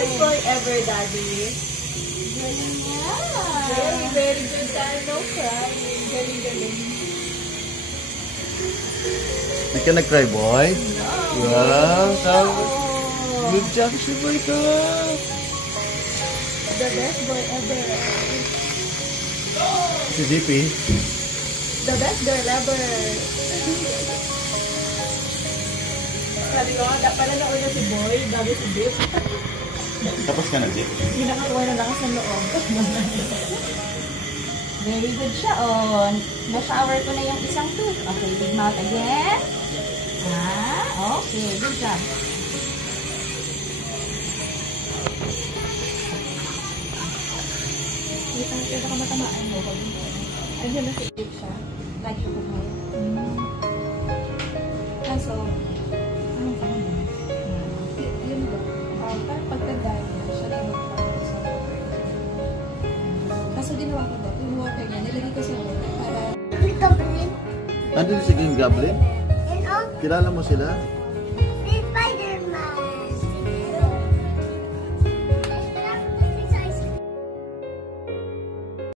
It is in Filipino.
best boy ever, Daddy. Galing nga. Very, very good dad. No crying. Galing, galing. Hindi ka nag-cry, boy? No. Wow. Good job si boy ko. The best boy ever. Si JP. The best girl ever. Sabi ko, pala nauna si boy, bago si Dip. Tapos ka na, Jip? Hindi nakakuha na lakas ng loob. Very good siya, oh. Na-shower ko na yung isang tooth. Okay, big mouth again. Okay, good job. Kaya ka matamaan mo. Ayun na si Dip siya. Lagi ko kumain. Kaso, ano pa yun? Yun ba? Parang pagtandaan niya, siya na yung mag-practice sa water. Kaso ginawa ko daw, yung water niya, nilagay ko sa water para... Andun si Game Goblin? Kilala mo sila?